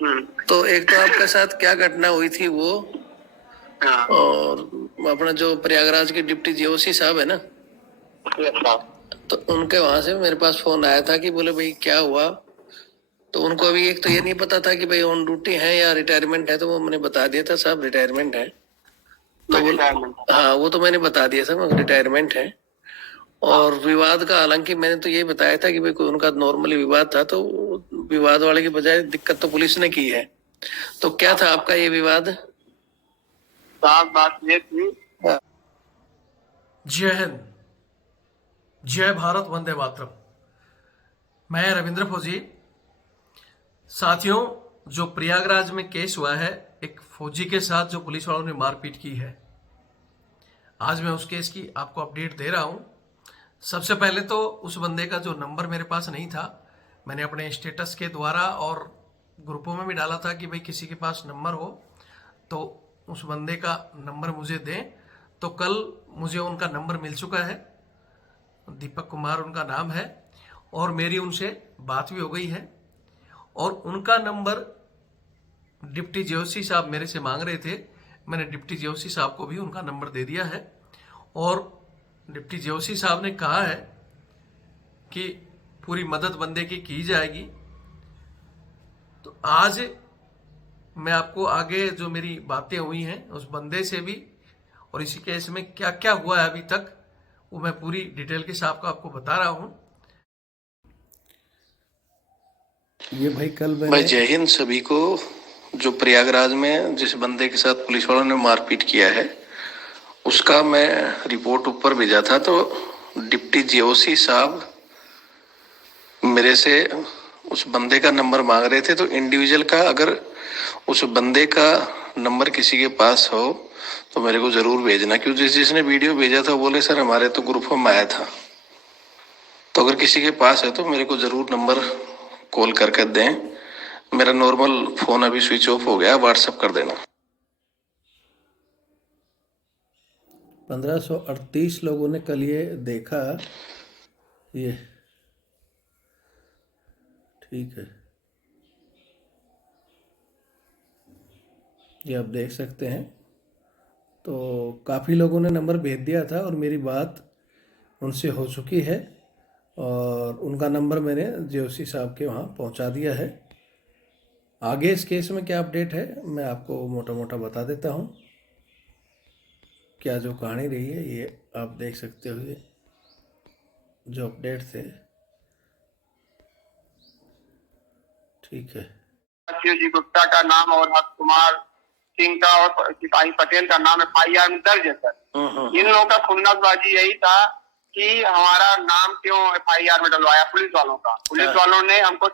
तो एक तो आपके साथ क्या घटना हुई थी वो, और अपना जो प्रयागराज के डिप्टी जीओसी साहब है ना, तो उनके वहां से मेरे पास फोन आया था कि बोले भाई क्या हुआ। तो उनको अभी एक तो ये नहीं पता था कि भाई ऑन ड्यूटी है या रिटायरमेंट है, तो वो मैंने बता दिया था साहब रिटायरमेंट है। तो हाँ वो तो मैंने बता दिया साहब रिटायरमेंट है। और विवाद का हालांकि मैंने तो ये बताया था कि भाई कोई उनका नॉर्मली विवाद था, तो विवाद वाले की बजाय दिक्कत तो पुलिस ने की है। तो क्या था आपका ये विवाद? साहब बात ये थी। जय हिंद, जय भारत, वंदे मातरम। मैं रविंद्र फौजी। साथियों, जो प्रयागराज में केस हुआ है एक फौजी के साथ जो पुलिस वालों ने मारपीट की है, आज मैं उस केस की आपको अपडेट दे रहा हूं। सबसे पहले तो उस बंदे का जो नंबर मेरे पास नहीं था, मैंने अपने स्टेटस के द्वारा और ग्रुपों में भी डाला था कि भाई किसी के पास नंबर हो तो उस बंदे का नंबर मुझे दें। तो कल मुझे उनका नंबर मिल चुका है, दीपक कुमार उनका नाम है, और मेरी उनसे बात भी हो गई है। और उनका नंबर डिप्टी जीओसी साहब मेरे से मांग रहे थे, मैंने डिप्टी जीओसी साहब को भी उनका नंबर दे दिया है। और डिप्टी जीओसी साहब ने कहा है कि पूरी मदद बंदे की जाएगी। तो आज मैं आपको आगे जो मेरी बातें हुई हैं उस बंदे से भी और इसी केस में क्या क्या हुआ है अभी तक, वो मैं पूरी डिटेल के साथ आपको बता रहा हूं। ये भाई कल भाई जय हिंद सभी को। जो प्रयागराज में जिस बंदे के साथ पुलिस वालों ने मारपीट किया है उसका मैं रिपोर्ट ऊपर भेजा था। तो डिप्टी जीओसी साहब मेरे से उस बंदे का नंबर मांग रहे थे। तो इंडिविजुअल का अगर उस बंदे का नंबर किसी के पास हो तो मेरे को जरूर भेजना, क्योंकि जिसने वीडियो भेजा था बोले सर हमारे तो ग्रुप में आया था। तो अगर किसी के पास है तो मेरे को जरूर नंबर कॉल करके दें। मेरा नॉर्मल फोन अभी स्विच ऑफ हो गया, व्हाट्सएप कर देना। 1538 लोगों ने कल ये देखा, ये ठीक है, ये आप देख सकते हैं। तो काफ़ी लोगों ने नंबर भेज दिया था और मेरी बात उनसे हो चुकी है और उनका नंबर मैंने जीओसी साहब के वहाँ पहुँचा दिया है। आगे इस केस में क्या अपडेट है मैं आपको मोटा मोटा बता देता हूँ। क्या जो कहानी रही है ये आप देख सकते हो, ये जो अपडेट थे, ठीक है। जी गुप्ता का नाम और हर्ष कुमार सिंह का और सिपाही पटेल का नाम FIR में दर्ज है सर। इन लोगों का खुन्नसबाजी यही था कि हमारा नाम क्यों FIR में डलवाया पुलिस वालों का। पुलिस वालों ने हमको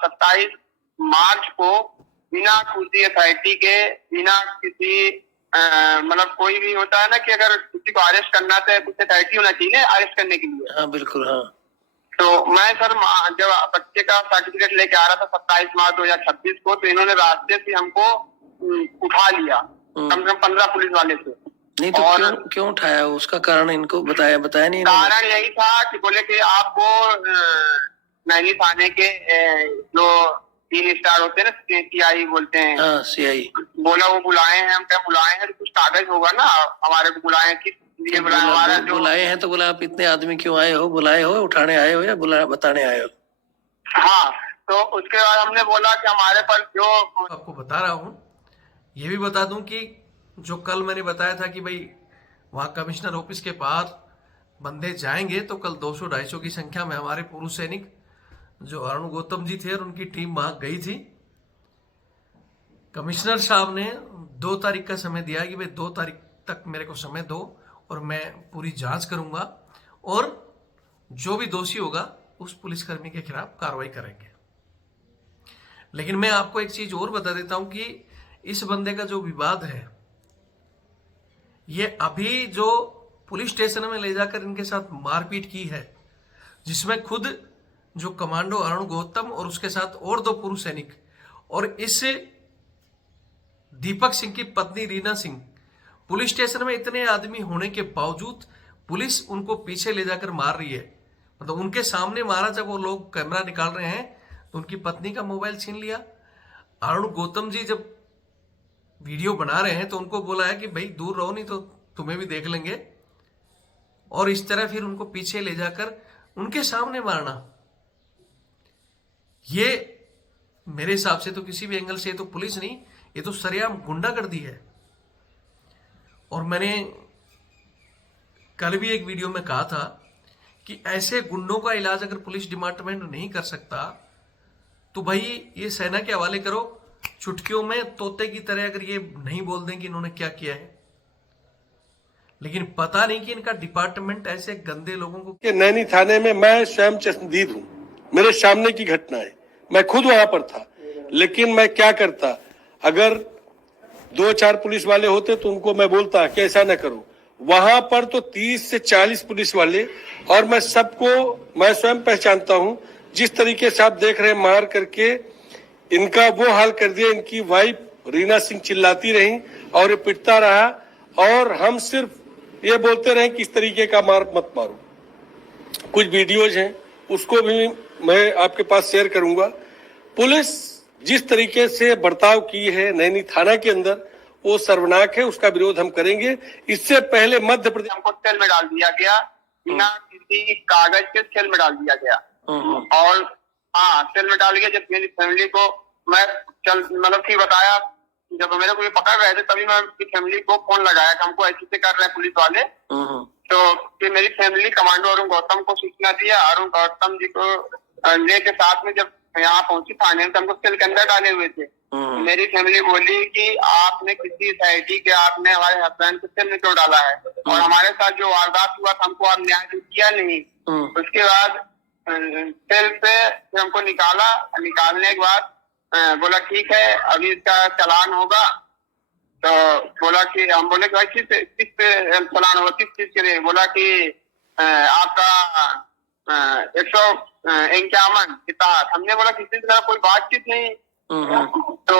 27 मार्च को बिना किसी अथॉरिटी के, बिना किसी मतलब कोई भी होता है ना कि अगर किसी को अरेस्ट करना तो कुछ अथॉरिटी होना चाहिए ना अरेस्ट करने के लिए। हाँ बिल्कुल, हाँ। तो मैं सर जब बच्चे का सर्टिफिकेट लेके आ रहा था 27 मार्च 2026 को, तो इन्होंने रास्ते से हमको उठा लिया, कम से कम 15 पुलिस वाले से। नहीं तो और क्यों उठाया, उसका कारण इनको बताया नहीं? कारण यही था कि बोले कि आपको नैनी थाने के जो 3 स्टार होते हैं ना, CI बोलते हैं, हाँ CI, बोला वो बुलाए हैं। हम क्या बुलाए हैं तो कुछ कागज होगा ना, हमारे को बुलाए हैं किस लिए बुलाए? हमारा जो बुलाए हैं तो बोला आप इतने आदमी क्यों आए हो, बुलाए हो, उठाने आए हो या बताने आए हो? हाँ, तो उसके बाद हमने बोला कि हमारे पास जो आपको बता रहा हूं, ये भी बता दूं कि जो कल मैंने बताया था कि भाई वहां कमिश्नर ऑफिस के पास बंदे जाएंगे, तो कल 200-250 की संख्या में हमारे पूर्व सैनिक जो अरुण गौतम जी थे और उनकी टीम वहां गई थी। कमिश्नर साहब ने 2 तारीख का समय दिया कि भाई 2 तारीख तक मेरे को समय दो और मैं पूरी जांच करूंगा और जो भी दोषी होगा उस पुलिसकर्मी के खिलाफ कार्रवाई करेंगे। लेकिन मैं आपको एक चीज और बता देता हूं कि इस बंदे का जो विवाद है, ये अभी जो पुलिस स्टेशन में ले जाकर इनके साथ मारपीट की है, जिसमें खुद जो कमांडो अरुण गौतम और उसके साथ और 2 पूर्व सैनिक और इस दीपक सिंह की पत्नी रीना सिंह, पुलिस स्टेशन में इतने आदमी होने के बावजूद पुलिस उनको पीछे ले जाकर मार रही है। मतलब उनके सामने मारा। जब वो लोग कैमरा निकाल रहे हैं तो उनकी पत्नी का मोबाइल छीन लिया, अरुण गौतम जी जब वीडियो बना रहे हैं तो उनको बोला है कि भाई दूर रहो नहीं तो तुम्हें भी देख लेंगे, और इस तरह फिर उनको पीछे ले जाकर उनके सामने मारना, ये मेरे हिसाब से तो किसी भी एंगल से तो पुलिस नहीं, ये तो सरेआम गुंडागर्दी है। और मैंने कल भी एक वीडियो में कहा था कि ऐसे गुंडों का इलाज अगर पुलिस डिपार्टमेंट नहीं कर सकता तो भाई ये सेना के हवाले करो, चुटकियों में तोते की तरह अगर ये नहीं बोल दें कि इन्होंने क्या किया है। लेकिन पता नहीं कि इनका डिपार्टमेंट ऐसे गंदे लोगों को। नैनी थाने में मैं स्वयं चश्मदीद हूँ, मेरे सामने की घटना है, मैं खुद वहां पर था, लेकिन मैं क्या करता, अगर 2-4 पुलिस वाले होते तो उनको मैं बोलता कि ऐसा न करो। वहां पर तो 30 से 40 पुलिस वाले, और मैं सबको मैं स्वयं पहचानता हूं। जिस तरीके से आप देख रहे हैं, मार करके इनका वो हाल कर दिया। इनकी वाइफ रीना सिंह चिल्लाती रही और ये पिटता रहा, और हम सिर्फ ये बोलते रहे कि इस तरीके का मार मत मारो। कुछ वीडियोज हैं, उसको भी मैं आपके पास शेयर करूंगा। पुलिस जिस तरीके से बर्ताव की है नैनी थाना के अंदर, वो सर्वनाक है, उसका विरोध हम करेंगे। इससे पहले मध्य प्रदेश हमको सेल में डाल दिया गया, बिना किसी कागज के सेल में डाल दिया गया। और हाँ, सेल में डाल गया। जब मेरी फैमिली को मैं मतलब कि बताया, जब मेरे को ये पकड़ रहे थे तभी मैं अपनी फैमिली को फोन लगाया कि हमको ऐसे कर रहे हैं पुलिस वाले। तो फिर मेरी फैमिली कमांडो अरुण गौतम को सूचना दिया। अरुण गौतम जी को लेके साथ में जब यहाँ पहुंची थाने में, तो हमको सेल के अंदर डाले हुए थे। मेरी फैमिली बोली कि आपने किसी SIT के, आपने हमारे हस्बैंड को सेल में क्यों डाला है, और हमारे साथ जो वारदात हुआ था हमको आप न्याय किया नहीं। उसके बाद सेल से हमको निकाला। निकालने के बाद बोला ठीक है, अभी इसका चालान होगा। तो बोला कि हम बोले कि भाई किस पे चालान होगा, किस चीज के लिए? बोला कि आपका 151 के तहत। हमने बोला किसी तरह कोई बातचीत नहीं। तो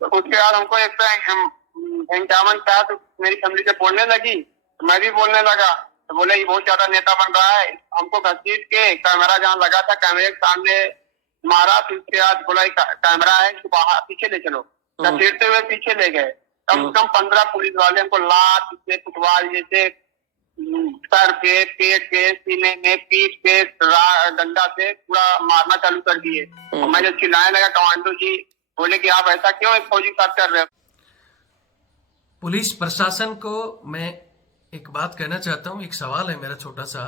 उसके बाद हमको 151 तहत मेरी फैमिली से बोलने लगी, मैं भी बोलने लगा। तो बोले ये बहुत ज्यादा नेता बन रहा है, हमको घसीट के कैमरा जहाँ लगा था कैमरे के सामने मारा। फिर उसके बाद बोला कैमरा है, इसको बाहर पीछे ले चलो। घसीटते हुए पीछे ले गए। कम से कम 15 पुलिस वाले हमको लात से, फुटबॉल जैसे, सर पे, पेट पे, सीने में, पीठ पे, डंडा से पूरा मारना चालू कर दिए। मैं जब चिल्लाने लगा, कमांडो जी बोले कि आप ऐसा क्यों एक फौजी साथ कर रहे हो। पुलिस प्रशासन को मैं एक बात कहना चाहता हूं, एक सवाल है मेरा छोटा सा,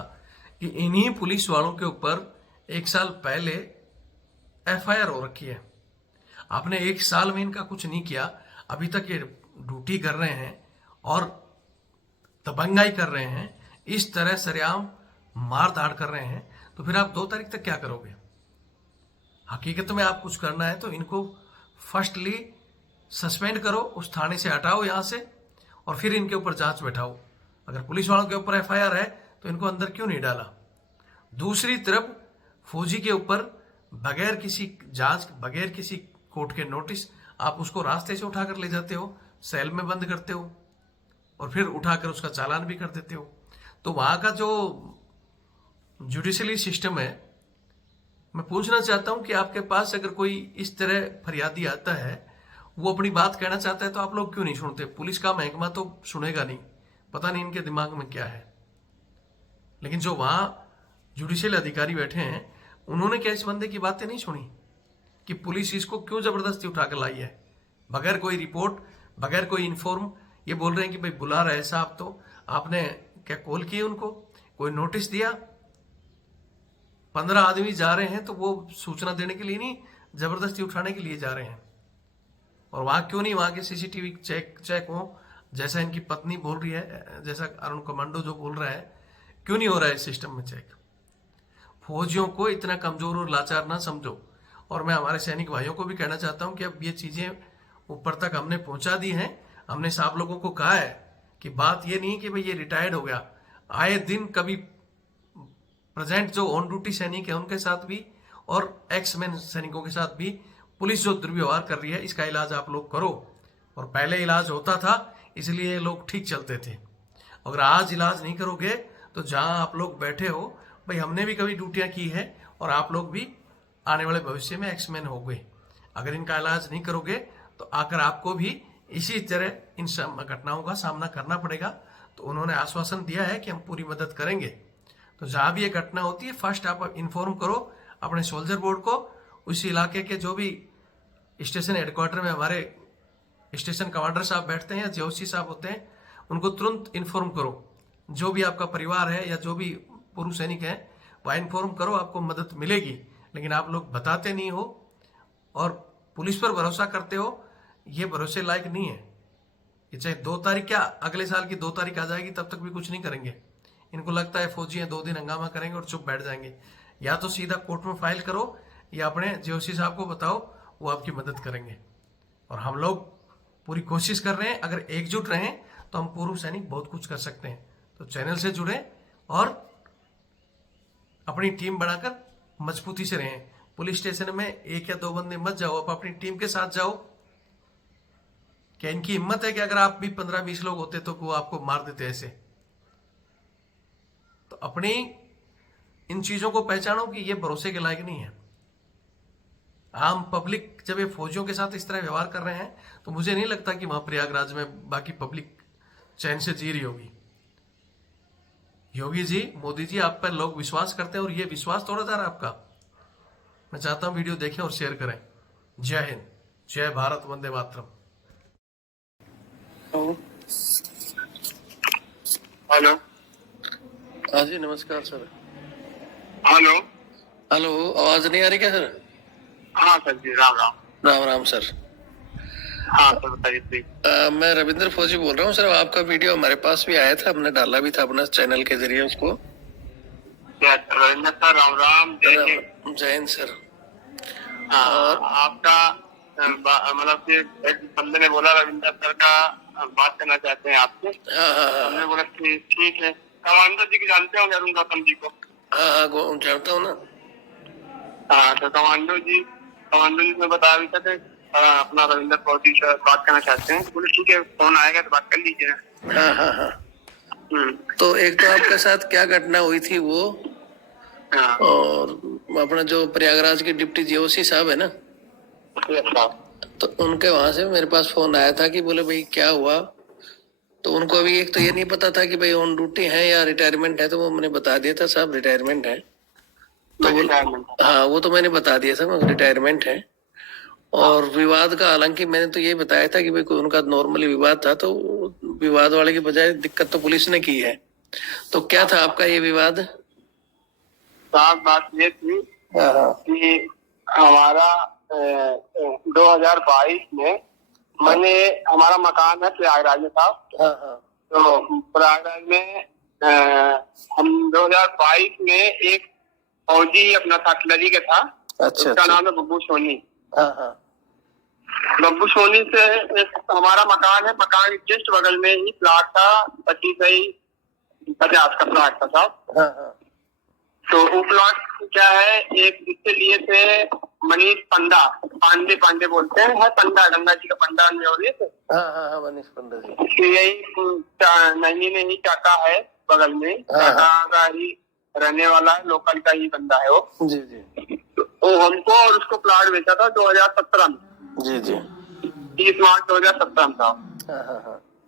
कि इन्हीं पुलिस वालों के ऊपर 1 साल पहले FIR हो रखी है। आपने 1 साल में इनका कुछ नहीं किया, अभी तक ये ड्यूटी कर रहे हैं और दबंगाई कर रहे हैं, इस तरह सरेआम मार धाड़ कर रहे हैं, तो फिर आप 2 तारीख तक क्या करोगे? हकीकत में आप कुछ करना है तो इनको फर्स्टली सस्पेंड करो, उस थाने से हटाओ यहाँ से, और फिर इनके ऊपर जांच बैठाओ। अगर पुलिस वालों के ऊपर FIR है तो इनको अंदर क्यों नहीं डाला? दूसरी तरफ फौजी के ऊपर बगैर किसी जांच, बगैर किसी कोर्ट के नोटिस, आप उसको रास्ते से उठाकर ले जाते हो, सेल में बंद करते हो और फिर उठाकर उसका चालान भी कर देते हो। तो वहां का जो जुडिशरी सिस्टम है, मैं पूछना चाहता हूं कि आपके पास अगर कोई इस तरह फरियादी आता है, वो अपनी बात कहना चाहता है, तो आप लोग क्यों नहीं सुनते? पुलिस का महकमा तो सुनेगा नहीं, पता नहीं इनके दिमाग में क्या है। लेकिन जो वहां जुडिशियल अधिकारी बैठे हैं, उन्होंने क्या इस बंदे की बातें नहीं सुनी कि पुलिस इसको क्यों जबरदस्ती उठाकर लाई है, बगैर कोई रिपोर्ट, बगैर कोई इन्फॉर्म? ये बोल रहे हैं कि भाई बुला रहे साहब, तो आपने क्या कॉल किए उनको, कोई नोटिस दिया? 15 आदमी जा रहे हैं तो वो सूचना देने के लिए नहीं, जबरदस्ती उठाने के लिए जा रहे हैं। और वहां क्यों नहीं वहां के CCTV चेक हो, जैसा इनकी पत्नी बोल रही है, जैसा अरुण कमांडो जो बोल रहा है, क्यों नहीं हो रहा है सिस्टम में चेक? फौजियों को इतना कमजोर और लाचार ना समझो। और मैं हमारे सैनिक भाइयों को भी कहना चाहता हूं कि अब ये चीजें ऊपर तक हमने पहुंचा दी हैं। हमने साहब लोगों को कहा है कि बात ये नहीं कि भाई ये रिटायर्ड हो गया, आए दिन कभी प्रेजेंट जो ऑन ड्यूटी सैनिक है उनके साथ भी और एक्समैन सैनिकों के साथ भी पुलिस जो दुर्व्यवहार कर रही है, इसका इलाज आप लोग करो। और पहले इलाज होता था इसलिए लोग ठीक चलते थे। अगर आज इलाज नहीं करोगे तो जहां आप लोग बैठे हो, भाई हमने भी कभी ड्यूटियां की है और आप लोग भी आने वाले भविष्य में एक्समैन हो गए। अगर इनका इलाज नहीं करोगे तो आकर आपको भी इसी तरह इन घटनाओं का सामना करना पड़ेगा। तो उन्होंने आश्वासन दिया है कि हम पूरी मदद करेंगे। तो जहां भी ये घटना होती है फर्स्ट आप इन्फॉर्म करो अपने सोल्जर बोर्ड को। उस इलाके के जो भी स्टेशन हेडक्वार्टर में हमारे स्टेशन कमांडर साहब बैठते हैं या जेओसी साहब होते हैं, उनको तुरंत इन्फॉर्म करो। जो भी आपका परिवार है या जो भी पूर्व सैनिक है वह इन्फॉर्म करो, आपको मदद मिलेगी। लेकिन आप लोग बताते नहीं हो और पुलिस पर भरोसा करते हो, ये भरोसे लायक नहीं है। ये चाहे 2 तारीख क्या अगले साल की 2 तारीख आ जाएगी तब तक भी कुछ नहीं करेंगे। इनको लगता है फौजी हैं 2 दिन हंगामा करेंगे और चुप बैठ जाएंगे। या तो सीधा कोर्ट में फाइल करो या अपने जेओसी साहब को बताओ, वो आपकी मदद करेंगे। और हम लोग पूरी कोशिश कर रहे हैं, अगर एकजुट रहें तो हम पूर्व सैनिक बहुत कुछ कर सकते हैं। तो चैनल से जुड़े और अपनी टीम बनाकर मजबूती से रहें। पुलिस स्टेशन में 1 या 2 बंदे मत जाओ, आप अपनी टीम के साथ जाओ। क्या इनकी हिम्मत है कि अगर आप भी 15-20 लोग होते तो वो आपको मार देते ऐसे? तो अपनी इन चीजों को पहचानो कि ये भरोसे के लायक नहीं है। आम पब्लिक जब ये फौजियों के साथ इस तरह व्यवहार कर रहे हैं तो मुझे नहीं लगता कि वहां प्रयागराज में बाकी पब्लिक चैन से जी रही होगी। योगी जी, मोदी जी, आप पर लोग विश्वास करते हैं और ये विश्वास तोड़ा जा रहा है आपका। मैं चाहता हूं वीडियो देखें और शेयर करें। जय हिंद, जय भारत, वंदे मातरम। हेलो। हाँ जी, नमस्कार सर। हेलो। हेलो, आवाज नहीं आ रही क्या सर? हाँ सर जी, राम राम। राम राम सर। हाँ सर बताइए प्लीज। मैं रविंद्र फौजी बोल रहा हूँ सर। आपका वीडियो हमारे पास भी आया था, हमने डाला भी था अपना चैनल के जरिए उसको। रविंद्र सर, राम राम, जय हिंद। जय हिंद सर। और आपका मतलब कि एक बंदे ने बोला रविंद्र सर का बात करना चाहते हैं आपसे। हाँ हाँ हाँ। हमने बोला ठीक है। कमांडर जी को जानते होंगे, अरुण गौतम जी को? हाँ हाँ, जानता हूँ ना। हाँ, तो कमांडो जी ने बताया भी था कि अपना रविंद्र फौजी से बात करना चाहते हैं। बोले ठीक है, फोन आएगा तो बात कर लीजिए। हाँ हाँ हाँ। तो एक तो आपके साथ क्या घटना हुई थी वो, और अपना जो प्रयागराज के डिप्टी जेओसी साहब है ना, तो उनके वहां से मेरे पास फोन आया था कि बोले भाई क्या हुआ। तो उनको अभी एक तो ये नहीं पता था कि भाई ऑन ड्यूटी है या रिटायरमेंट है, तो वो मैंने बता दिया था साहब रिटायरमेंट है। तो हाँ, वो तो मैंने बता दिया था रिटायरमेंट है। और विवाद का, हालांकि मैंने तो ये बताया था कि भाई कोई उनका नॉर्मली विवाद था, तो विवाद वाले की बजाय दिक्कत तो पुलिस ने की है। तो क्या था आपका ये विवाद? साफ बात ये थी कि हमारा 2022 में मैंने, हमारा मकान है प्रयागराज में साहब। तो प्रयागराज में हम 2022 में एक फौजी अपना साथी का था। अच्छा, उसका नाम है बब्बू सोनी। बब्बू सोनी से हमारा मकान है, मकान के जस्ट बगल में ही प्लाट था, 25/50 का प्लाट था साहब। तो वो प्लॉट क्या है, एक इसके लिए थे मनीष पांडे बोलते हैं, है पंडा, गंगा जी का पंडा में हो रही थे। हाँ, मनीष पंडा जी यही नहीं नहीं चाका है बगल में, चाका का ही रहने वाला है, लोकल का ही बंदा है वो। जी जी। तो हमको और उसको प्लाट बेचा था 2017 में। जी जी। 30 मार्च 2017 में था।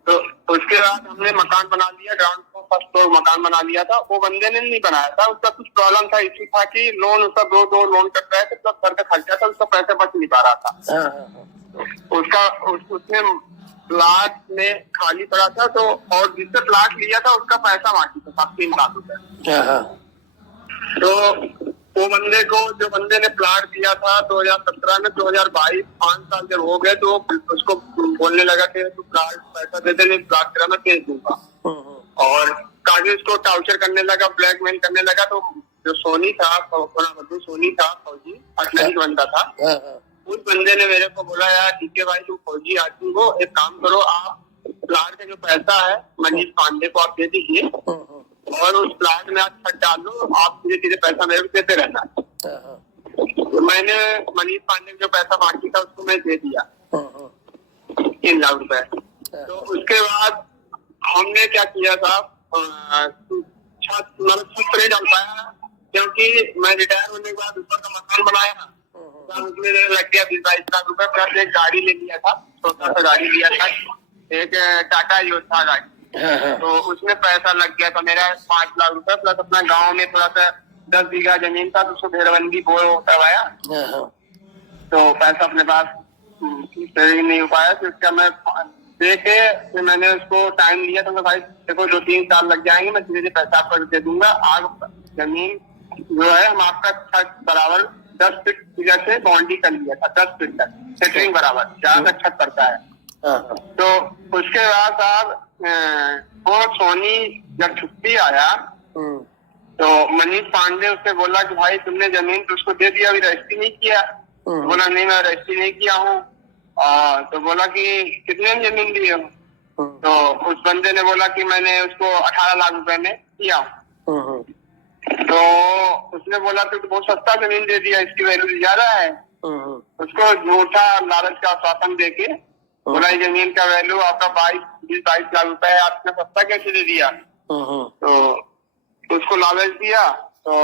तो उसके बाद हमने मकान बना लिया, ग्राउंड फ्लोर फर्स्ट फ्लोर मकान बना लिया था। वो बंदे ने नहीं बनाया था, उसका कुछ प्रॉब्लम था, इश्यू था कि लोन उसका दो लोन कट रहे थे, तो घर का खर्चा था, उसका पैसा बच नहीं पा रहा था। उसने प्लाट में खाली पड़ा था, तो और जिससे प्लाट लिया था उसका पैसा बाकी था 3 लाख रुपए। तो वो बंदे को, जो बंदे ने प्लाट दिया था 2017 में, 2022 5 साल जब हो गए, तो उसको बोलने लगा कि तू प्लाट पैसा दे दे, नहीं प्लाट तेरा मैं बेच दूंगा। और काफी उसको टार्चर करने लगा, ब्लैकमेल करने लगा। तो जो सोनी था, बब्बू सोनी था, फौजी अटलरी बंदा था, उस बंदे ने मेरे को बोला यार ठीक है भाई, तुम फौजी आदमी हो, एक काम करो, आप प्लाट का जो पैसा है मनीष पांडे को आप दे दीजिए और उस प्लाट में आप छत डाल दो, आप धीरे धीरे पैसा मेरे को देते रहना। तो मैंने मनीष पांडे को जो पैसा बाकी था उसको मैं दे दिया 3 लाख रुपए। तो उसके बाद हमने क्या किया था, छत नहीं डाल पाया, क्योंकि मैं रिटायर होने के बाद ऊपर का मकान बनाया ना, उसमें लग गया 20-22 लाख रुपए, प्लस एक गाड़ी ले लिया था, छोटा सा गाड़ी लिया था, एक टाटा योद्धा गाड़ी, तो उसमें पैसा लग गया था मेरा 5 लाख रुपए, प्लस अपना गाँव में थोड़ा सा 10 बीघा जमीन था, तो उसको घेरबंदी बोर करवाया, तो पैसा अपने पास सेविंग नहीं हो पाया। फिर उसका मैं देखे, फिर मैंने उसको टाइम लिया, तो मैं भाई देखो 2-3 साल लग जाएंगे, मैं धीरे धीरे पैसा आपको दे दूंगा। आग जमीन जो है हम आपका छत बराबर 10 फीट से बाउंड्री कर लिया था, 10 फीट तक सेटरिंग बराबर, जहाँ तक छत पड़ता है। तो उसके बाद साहब वो सोनी जब छुट्टी आया, तो मनीष पांडे उसने बोला कि भाई तुमने जमीन तो उसको दे दिया, अभी रजिस्ट्री नहीं किया। बोला नहीं मैं रजिस्ट्री नहीं किया हूँ। तो बोला कि कितने में जमीन दी हो? तो उस बंदे ने बोला कि मैंने उसको 18 लाख रुपए में किया। तो उसने बोला तो बहुत सस्ता जमीन दे दिया, इसकी वैल्यू ज्यादा है। उसको झूठा लालच का आश्वासन देके बोला ये जमीन का वैल्यू आपका 22 लाख रुपए है, आपने सस्ता कैसे दे दिया? तो उसको लालच दिया। तो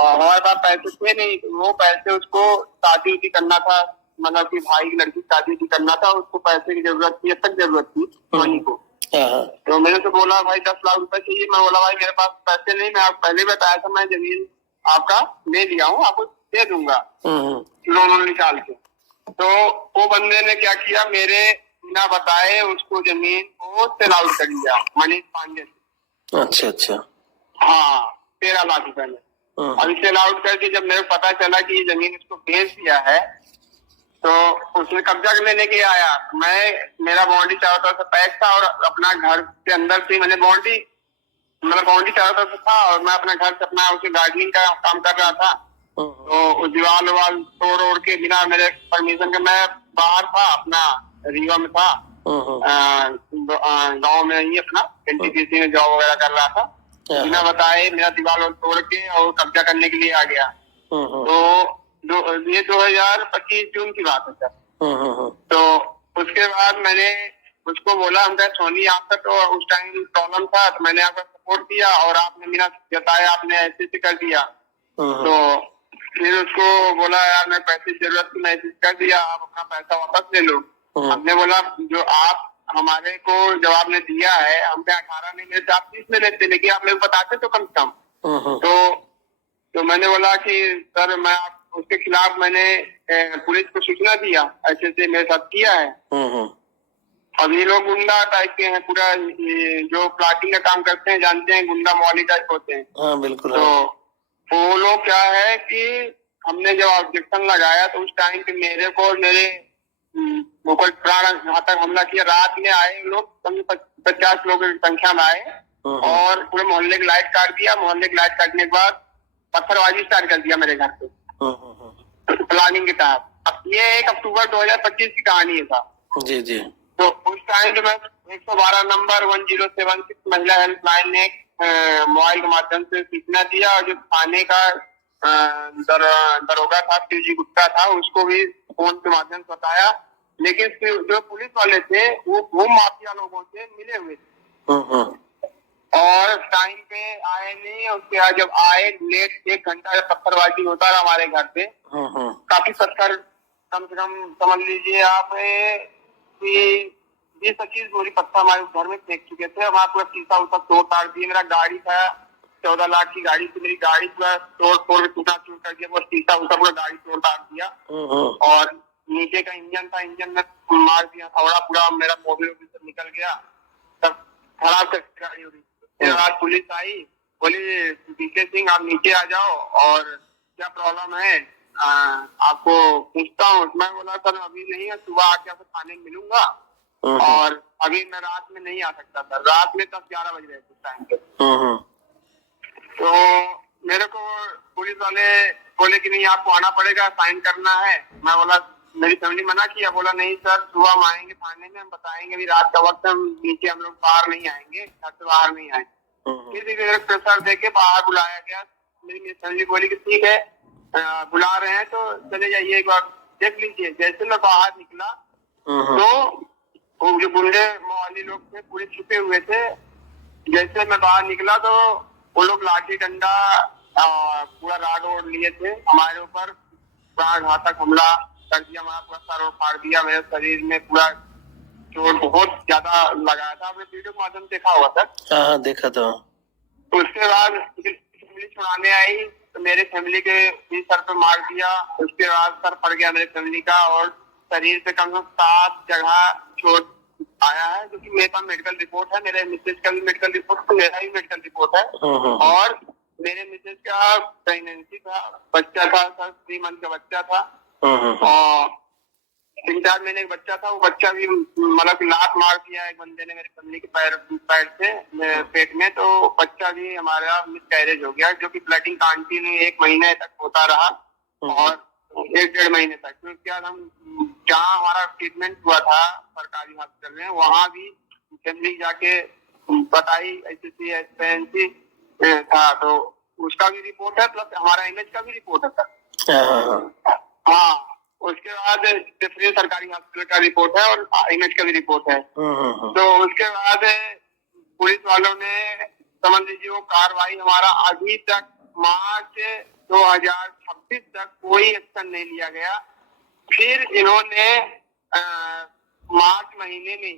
हमारे पास पैसे थे नहीं, वो पैसे उसको शादी उदी करना था, मतलब कि भाई की लड़की शादी उदी करना था, उसको पैसे की जरूरत थी, तक जरूरत थी सोनी को। तो मैंने तो बोला भाई 10 लाख रुपए चाहिए। मैं बोला भाई मेरे पास पैसे नहीं, मैं आपको पहले बताया था मैं जमीन आपका ले लिया हूँ, आपको दे दूंगा लोन निकाल के। तो वो बंदे ने क्या किया, मेरे बिना बताए उसको जमीन को सेल आउट कर दिया मनीष पांडे से। अच्छा। हाँ, 13 लाख रुपए में। अभी सेल आउट करके जब मेरे को पता चला कि ये जमीन इसको बेच दिया है, तो उसने कब्जा लेने के आया। मेरा बाउंड्री चारों तरफ से पैक था, और अपना घर के अंदर से मैंने बाउंड्री चारों तरफ से था, और मैं अपना घर से अपना उसे गार्डनिंग का काम कर रहा था। तो दीवार वाल तोड़ के बिना मेरे परमिशन के, मैं बाहर था अपना रीवा में था, गाँव में ही अपना एनटीपीसी में जॉब वगैरह कर रहा था। बिना बताए मेरा दीवार तोड़ के और कब्जा करने के लिए आ गया। तो ये 2025 जून की बात है सर। तो उसके बाद मैंने उसको बोला, हम कहा सोनी आपका तो उस टाइम प्रॉब्लम था, तो मैंने आपका सपोर्ट किया, और आपने बिना जताया आपने ऐसे कर दिया। तो फिर उसको बोला यार मैं पैसे की जरूरत थी, मैं ऐसे कर दिया, आप अपना पैसा वापस ले लो। हमने बोला जो आप हमारे को जवाब ने दिया है, हम पे 18 नहीं लेते, आप 30 में लेते, लेकिन आप मेरे को बताते तो कम से कम। तो मैंने बोला कि सर मैं उसके खिलाफ मैंने पुलिस को सूचना दिया, ऐसे मेरे साथ किया है। अब ये लोग गुंडा टाइप के हैं, पूरा जो प्लाटिंग का काम करते हैं जानते हैं, गुंडा मौली टाइप होते हैं। हाँ बिल्कुल। तो वो लोग क्या है कि हमने जब ऑब्जेक्शन लगाया, तो उस टाइम पे मेरे को मेरे ऊपर प्राणघातक हमला किया। रात में आए लोग, 50 लोगों की संख्या में आए, और पूरे मोहल्ले की लाइट काट दिया। मोहल्ले की लाइट काटने के बाद पत्थरबाजी स्टार्ट कर दिया मेरे घर पे, प्लानिंग के तहत। अब ये 1 अक्टूबर 2025 की कहानी है साहब। जी। तो उस टाइम जो मैं 112 नंबर 1076 महिला हेल्पलाइन ने मोबाइल के माध्यम से सूचना दिया, और जो थाने का दरोगा था शिवजी गुप्ता था, उसको भी फोन के माध्यम से बताया। लेकिन जो पुलिस वाले थे वो माफिया लोगों से मिले हुए थे, और टाइम पे आए नहीं। उसके बाद जब आए लेट, 1 घंटा जब पत्थरबाजी होता रहा हमारे घर पे, काफी पत्थर, कम से कम समझ लीजिए आप 20-25 बोरी पत्थर हमारे घर में फेंक चुके थे। हमारा पूरा शीशा उसा तोड़ ताड़ दिए। मेरा गाड़ी था 14 लाख की गाड़ी थी, मेरी गाड़ी पूरा तोड़ टूटा चूर कर दिया, वो शीशा उसा पूरा गाड़ी तोड़ ताड़ दिया। और नीचे का इंजन था, इंजन में मार दिया थोड़ा, पूरा मेरा मोबिल सब निकल गया, सब खराब कर गाड़ी हो रही। फिर आज पुलिस आई, बोली पीके सिंह आप नीचे आ जाओ, और क्या प्रॉब्लम है आपको पूछता हूँ। मैं बोला सर अभी नहीं है, सुबह आके आपको थाने में मिलूंगा, और अभी मैं रात में नहीं आ सकता था। रात में 10-11 बज रहे थे उस टाइम पे। तो मेरे को पुलिस वाले बोले कि नहीं आपको आना पड़ेगा, साइन करना है। मैं बोला, मेरी फैमिली मना किया, बोला नहीं सर सुबह हम आएंगे थाने में, हम बताएंगे अभी रात का वक्त, हम नीचे हम लोग बाहर नहीं आएंगे, घर से बाहर नहीं आएंगे। किसी को प्रेशर देके बाहर बुलाया गया। मेरी फैमिली बोली कि ठीक है बुला रहे हैं तो चले जाइए, एक बार देख लीजिए। जैसे मैं बाहर निकला, तो जो गुंडे मवाली लोग थे पूरे छुपे हुए थे। जैसे मैं बाहर निकला, तो वो लोग लाठी डंडा पूरा राड वोड लिए थे हमारे ऊपर, प्राणघातक हमला कर दिया, हमारा पूरा सर और फाड़ दिया, मेरे शरीर में पूरा चोट बहुत ज्यादा लगाया था। आपने वीडियो के माध्यम देखा होगा सर। हाँ देखा था। तो उसके बाद फैमिली छुड़ाने आई तो मेरे फैमिली के भी सर पे मार दिया। उसके बाद सर फट गया मेरे फैमिली का और शरीर पे कम से कम 7 जगह चोट आया है, जो कि मेरे पास मेडिकल रिपोर्ट है। मेरे मिसेज का भी मेडिकल रिपोर्ट, तो मेरा भी मेडिकल रिपोर्ट है। और मेरे मिसेज का प्रेगनेंसी था, बच्चा था सर, 3 मंथ का बच्चा था और 3-4 महीने का बच्चा था। वो बच्चा भी मतलब लात मार दिया एक बंदे ने मेरे फैमिली के पैर से पेट में, तो बच्चा भी हमारा मिसकैरेज हो गया, जो कि ब्लडिंग कंटिन्यू 1 महीने तक होता रहा और 1-1.5 महीने तक। तो उसके बाद हम जहाँ हमारा ट्रीटमेंट हुआ था सरकारी हॉस्पिटल में, वहाँ भी फैमिली जाके बताई ऐसी था, तो उसका भी रिपोर्ट है, प्लस हमारा इमेज का भी रिपोर्ट है सर। हाँ, उसके बाद डिफरेंट सरकारी हॉस्पिटल का रिपोर्ट है और इमेज का भी रिपोर्ट है। तो उसके बाद पुलिस वालों ने समझ लीजिए वो कार्रवाई हमारा अभी तक मार्च 2026 तक कोई एक्शन नहीं लिया गया। फिर इन्होंने मार्च महीने में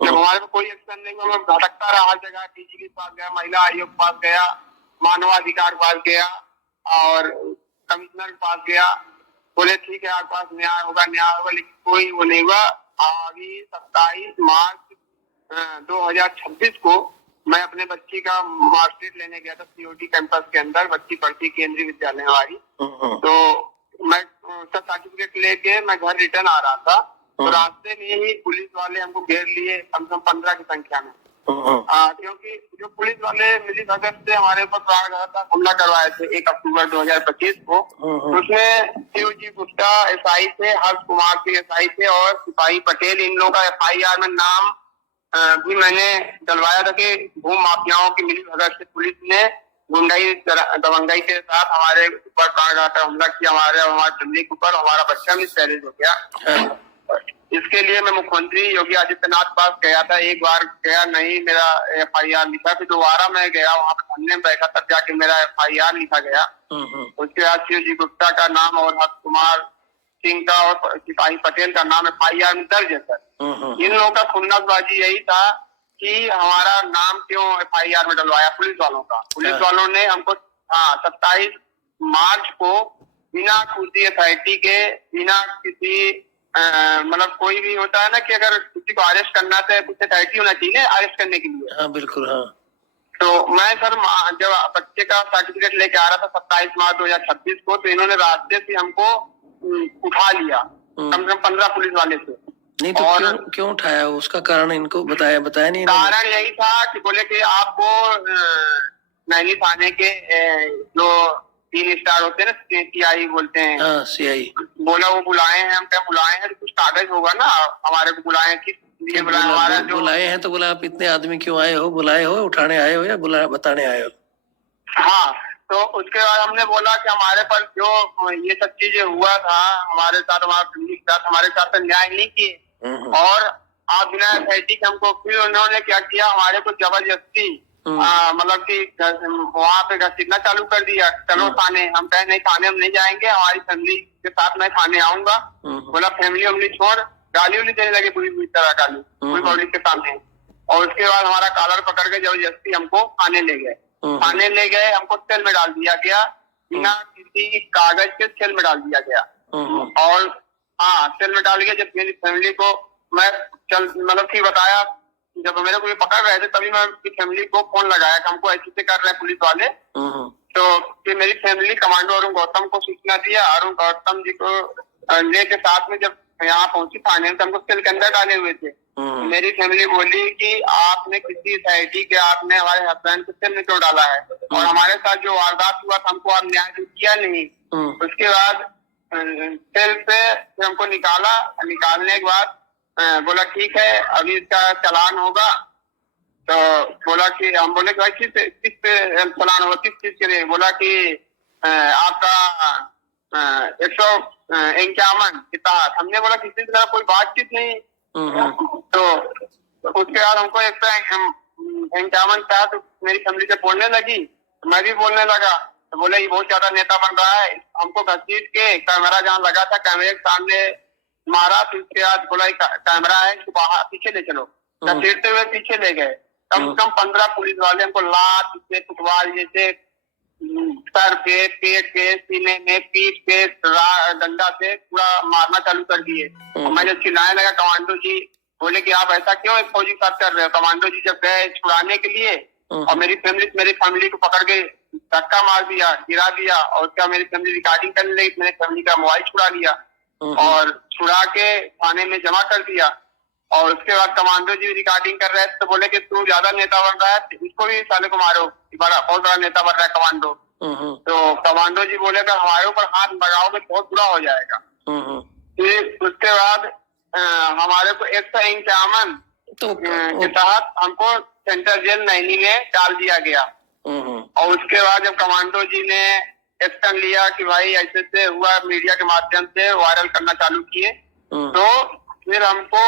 जब हमारे को कोई एक्शन नहीं हुआ, मैं भटकता रहा हर जगह, डीजी के पास गया, महिला आयोग के पास गया, मानवाधिकार के पास गया और कमिश्नर के पास गया। बोले ठीक है आपके पास न्याय होगा, लेकिन कोई वो नहीं हुआ। अभी 27 मार्च 2026 को मैं अपने बच्ची का मार्कशीट लेने गया था सीओटी कैंपस के अंदर। बच्ची पढ़ती केंद्रीय विद्यालय हमारी, तो मैं उसका सर्टिफिकेट लेके मैं घर रिटर्न आ रहा था, तो रास्ते में ही पुलिस वाले हमको घेर लिए, कम से कम 15 की संख्या में। क्योंकि जो पुलिस वाले मिलीभगत से हमारे ऊपर प्राणघातक हमला करवाए थे 1 अक्टूबर 2025 को, उसमें शिवजी गुप्ता एसआई थे, हर्ष कुमार के एसआई थे और सिपाही पटेल, इन लोगों का FIR में नाम भी मैंने डलवाया था कि भूमि माफियाओं की मिलीभगत से पुलिस ने गुंडाई दबंगाई के साथ हमारे ऊपर प्राणघातक हमला किया, हमारे फैमिली के ऊपर, हमारा बच्चा मिसकैरेज हो गया। इसके लिए मैं मुख्यमंत्री योगी आदित्यनाथ पास गया था, एक बार गया नहीं, मेरा FIR लिखा, फिर दोबारा मैं गया, वहाँ पे धरने में बैठा, तब जाके मेरा FIR लिखा गया। उसके बाद शिवजी गुप्ता का नाम और हर्ष कुमार सिंह का और सिपाही पटेल का नाम FIR में दर्ज है सर। इन लोगों का खुन्नसबाजी यही था कि हमारा नाम क्यों FIR में डलवाया पुलिस वालों का। पुलिस वालों ने हमको 27 मार्च को बिना किसी अथॉरिटी के, बिना किसी मतलब कोई भी होता है ना कि अगर किसी को अरेस्ट करना है तो कुछ अथॉरिटी होना चाहिए अरेस्ट करने के लिए। हाँ बिल्कुल। हाँ, तो मैं सर जब बच्चे का सर्टिफिकेट लेके आ रहा था 27 मार्च 2026 को, तो इन्होंने रास्ते से हमको उठा लिया, कम से कम 15 पुलिस वाले से। नहीं तो और क्यों उठाया, उसका कारण इनको बताया नहीं? कारण यही था कि बोले कि आपको नैनी थाने के जो 3 स्टार होते हैं ना, CI बोलते हैं, CI बोला वो बुलाए हैं। हम क्या बुलाए हैं, तो कुछ कागज होगा ना, हमारे को बुलाए हैं, किस लिए बुलाए? हमारा जो बुलाए हैं तो बोला आप इतने आदमी क्यों आए हो, बुलाए हो, उठाने आए हो या बताने आए हो? हाँ, तो उसके बाद हमने बोला कि हमारे पास जो ये सब चीजें हुआ था हमारे साथ, हमारे फैमिली के साथ, हमारे साथ न्याय नहीं किए और आप बिना अथॉरिटी के हमको, फिर उन्होंने क्या किया, हमारे को जबरदस्ती मतलब कि वहाँ पे घसीटना चालू कर दिया, चलो थाने। हम कहे नहीं, थाने हम नहीं जाएंगे, हमारी फैमिली के साथ मैं थाने आऊंगा। बोला फैमिली छोड़, गाली उली देने लगे पूरी तरह, गाली पूरी पब्लिक के सामने। और उसके बाद हमारा कॉलर पकड़ के जबरदस्ती हमको थाने ले गए। हमको सेल में डाल दिया गया, बिना किसी कागज के सेल में डाल दिया गया। और सेल में डाल गया। जब मेरी फैमिली को मैं मतलब कि बताया, जब मेरे को ये पकड़ रहे थे तभी मैं अपनी फैमिली को फोन लगाया कि हमको ऐसे कर रहे हैं पुलिस वाले। तो फिर मेरी फैमिली कमांडो अरुण गौतम को सूचना दिया। अरुण गौतम जी को लेके साथ में जब यहाँ पहुंची थाने में, हमको सेल के अंदर डाले हुए थे। मेरी फैमिली बोली कि आपने किसी सोसाइटी के, आपने हमारे हस्बैंड को सेल में क्यों डाला है, और हमारे साथ जो वारदात हुआ था हमको आप न्याय किया नहीं। उसके बाद सेल से हमको निकाला। निकालने के बाद बोला ठीक है अभी इसका चालान होगा। तो बोला कि हम बोले कि भाई किस पे चालान होगा, किस चीज के लिए? बोला कि आपका 151 के तहत। हमने बोला किसी से मेरा कोई बातचीत नहीं। तो उसके बाद हमको 151 तहत मेरी फैमिली से बोलने लगी, मैं भी बोलने लगा। तो बोले ये बहुत ज्यादा नेता बन रहा है, हमको घसीट के कैमरा जहाँ लगा था कैमरे के सामने मारा, फिर उसके बाद बोला कैमरा है इसको बाहर पीछे ले चलो, घसीटते हुए पीछे ले गए। कम से कम 15 पुलिस वाले हमको लात से, फुटबॉल जैसे सर पे, पेट पे, सीने में, पीठ पे, डंडा से पूरा मारना चालू कर दिए। और मैं जब चिल्लाने लगा कमांडो जी बोले कि आप ऐसा क्यों एक फौजी के साथ कर रहे हो। कमांडो जी जब गए छुड़ाने के लिए और मेरी फैमिली को पकड़ के धक्का मार दिया, गिरा दिया और उसका मेरी फैमिली रिकॉर्डिंग करने लगी, मेरी फैमिली का मोबाइल छुड़ा लिया और छुड़ा के थाने में जमा कर दिया। और उसके बाद कमांडो जी रिकॉर्डिंग कर रहे थे तो बोले कि तू ज्यादा नेता बन रहा है, इसको भी साले को मारो, बहुत बड़ा नेता बन रहा है कमांडो। तो कमांडो जी बोले कि हमारे ऊपर हाथ लगाओगे बहुत बुरा हो जाएगा। फिर उसके बाद हमारे को 151 के तहत हमको सेंट्रल जेल नैनी में डाल दिया गया। और उसके बाद जब कमांडो जी ने एक्शन लिया कि भाई ऐसे से हुआ, मीडिया के माध्यम से वायरल करना चालू किए, तो फिर हमको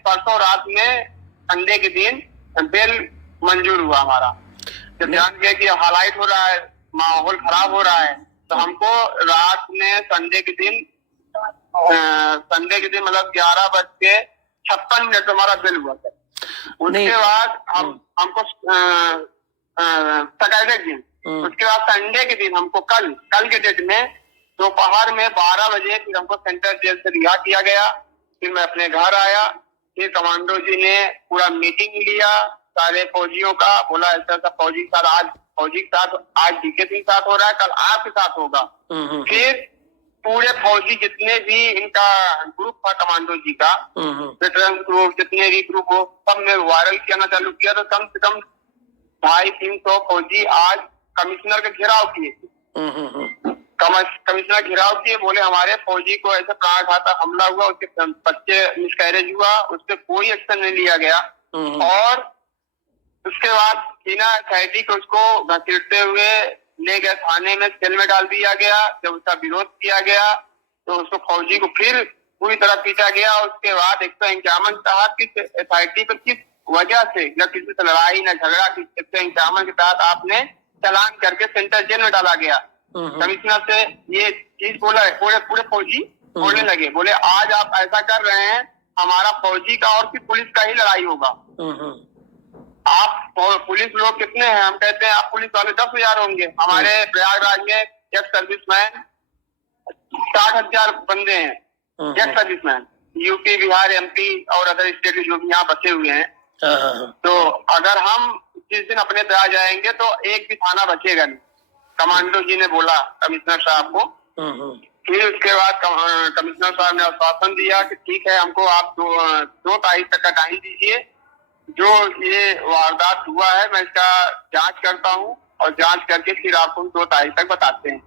परसों रात में संडे के दिन बेल मंजूर हुआ हमारा। जब जान गया कि हाईलाइट हो रहा है, माहौल खराब हो रहा है, तो हमको रात में संडे के दिन मतलब 11:56 हमारा बेल हुआ था। उसके बाद हमको सैटरडे के दिन, उसके बाद संडे के दिन हमको कल के डेट में दोपहर में 12 बजे फिर हमको सेंट्रल जेल से रिहा किया गया। फिर मैं अपने घर आया, फिर कमांडो जी ने पूरा मीटिंग लिया सारे फौजियों का, बोला ऐसा ऐसा फौजी के साथ आज डीके सिंह साथ हो रहा है, कल आपके साथ होगा। फिर पूरे फौजी जितने भी इनका ग्रुप था कमांडो जी का, वेटरन ग्रुप जितने भी ग्रुप हो, सब में वायरल करना चालू किया। तो कम से कम 250-300 फौजी आज कमिश्नर का घेराव किए। कमिश्नर घेराव किए, बोले हमारे फौजी को ऐसे प्राणघातक हमला हुआ, उसके बच्चे मिसकैरेज हुआ, उस पर कोई एक्शन नहीं लिया गया। और उसके बाद बिना एसआईटी को उसको घसीटते हुए ले गए थाने में, सेल में डाल दिया गया। जब उसका विरोध किया गया तो उसको फौजी को फिर पूरी तरह पीटा गया। उसके बाद 151 तहत किस एसआईटी पर किस वजह से न किसी से लड़ाई न झगड़ा, 151 के तहत आपने चालान करके सेंट्रल जेल में डाला गया। कमिश्नर से ये चीज बोला, पूरे फौजी बोलने लगे, बोले आज आप ऐसा कर रहे हैं, हमारा फौजी का और फिर पुलिस का ही लड़ाई होगा। आप पुलिस लोग कितने हैं? हम कहते हैं आप पुलिस वाले 10,000 होंगे, हमारे प्रयागराज में एक्स सर्विसमैन 60,000 बंदे हैं, ex serviceman, UP, Bihar, MP और अदर स्टेट के जो भी यहाँ बचे हुए हैं। तो अगर हम जिस दिन अपने आ जाएंगे तो एक भी थाना बचेगा नहीं, कमांडो जी ने बोला कमिश्नर साहब को। फिर उसके बाद कमिश्नर साहब ने आश्वासन दिया कि ठीक है, हमको आप 2 तारीख तक का टाइम दीजिए, जो ये वारदात हुआ है मैं इसका जांच करता हूँ और जांच करके फिर आपको 2 तारीख तक बताते हैं।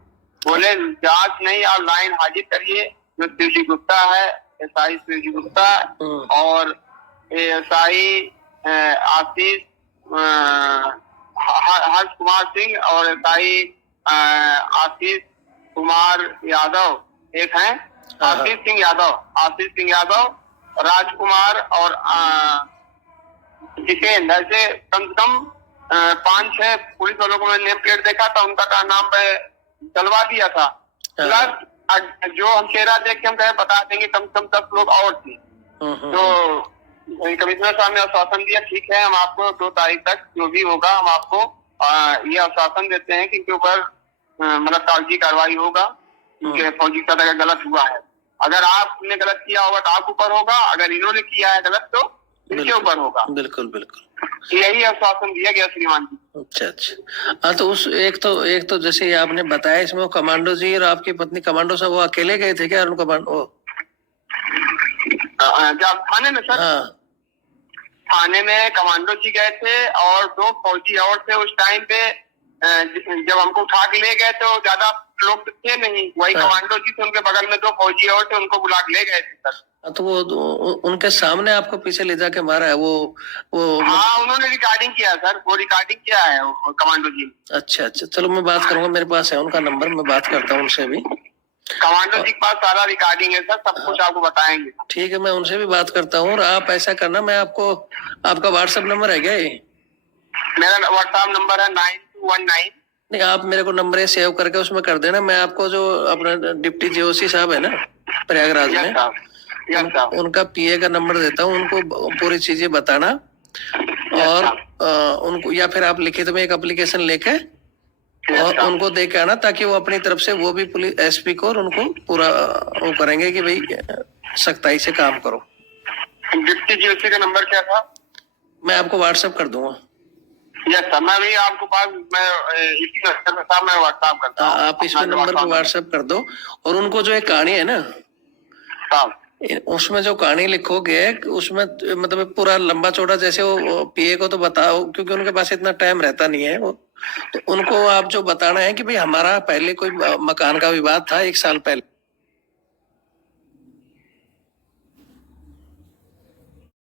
बोले जांच नहीं, आप लाइन हाजिर करिए, जो शिवजी गुप्ता है, एसआई शिवजी गुप्ता और एसआई आशीष हर्ष कुमार सिंह और एसआई आशीष कुमार यादव एक हैं, आशीष सिंह यादव, राजकुमार और जितेंद्र, ऐसे कम से कम 5-6 पुलिस वालों को मैंने नेम प्लेट देखा था, उनका नाम पे चलवा दिया था। प्लस जो हम चेहरा देख के हम कहे बता देंगे, कम से कम 10 लोग और थे। तो कमिश्नर साहब ने आश्वासन दिया, ठीक है हम आपको 2 तारीख तक जो भी होगा हम आपको ये आश्वासन देते हैं कि इनके ऊपर मतलब कागजी कार्रवाई होगा, क्योंकि फौजी का अगर गलत हुआ है, अगर आपने गलत किया होगा तो आप ऊपर होगा, अगर इन्होंने किया है गलत तो इनके ऊपर होगा। बिल्कुल यही आश्वासन दिया गया श्रीमान जी। अच्छा। हाँ, तो उस एक तो जैसे आपने बताया इसमें कमांडो जी और आपकी पत्नी कमांडो साहब वो अकेले गए थे क्या? जब थाने में सर, हाँ। थाने में कमांडो जी गए थे और 2 फौजी और थे उस टाइम पे। जब हमको उठा के ले गए तो ज्यादा लोग थे नहीं, वही कमांडो जी थे, उनके बगल में 2 फौजी और थे, उनको बुला के ले गए थे सर। तो वो उनके सामने आपको पीछे ले जाके मारा है वो? हाँ, उन्होंने रिकॉर्डिंग किया सर, वो रिकॉर्डिंग किया है कमांडो जी। अच्छा, चलो मैं बात करूंगा, मेरे पास है उनका नंबर, मैं बात करता हूँ उनसे भी। कमांडो जी के पास सारा रिकॉर्डिंग है सर, सब कुछ आपको बताएंगे। ठीक है, मैं उनसे भी बात करता हूँ। और आप ऐसा करना, मैं आपको, आपका व्हाट्सएप नंबर है क्या ये? मेरा व्हाट्सएप नंबर है 5219। नहीं, आप मेरे को नंबर सेव करके उसमें कर देना। मैं आपको जो अपना डिप्टी जेओसी साहब है ना प्रयागराज में, उनका पीए का नंबर देता हूँ, उनको पूरी चीजें बताना। और उनको, या फिर आप लिखित में एक एप्लीकेशन लेके और उनको दे के आना, ताकि वो अपनी तरफ से वो भी पुलिस एसपी को और उनको पूरा वो करेंगे कि भाई सख्ताई से काम करो। डिप्टी जीओसी का नंबर क्या था? मैं आपको व्हाट्सएप कर दूंगा। यस सर, मैं भी आपको पास मैं इसी नंबर पे साहब मैं व्हाट्सएप करता हूँ। आप इस नंबर पे व्हाट्सएप कर दो। और उनको जो एक कहानी है ना साहब, उसमें जो कहानी लिखोगे उसमें मतलब पूरा लंबा चौड़ा, जैसे वो पीए को तो बताओ, क्योंकि उनके पास इतना टाइम रहता नहीं है वो, तो उनको आप जो बताना है कि भाई हमारा पहले कोई मकान का विवाद था 1 साल पहले,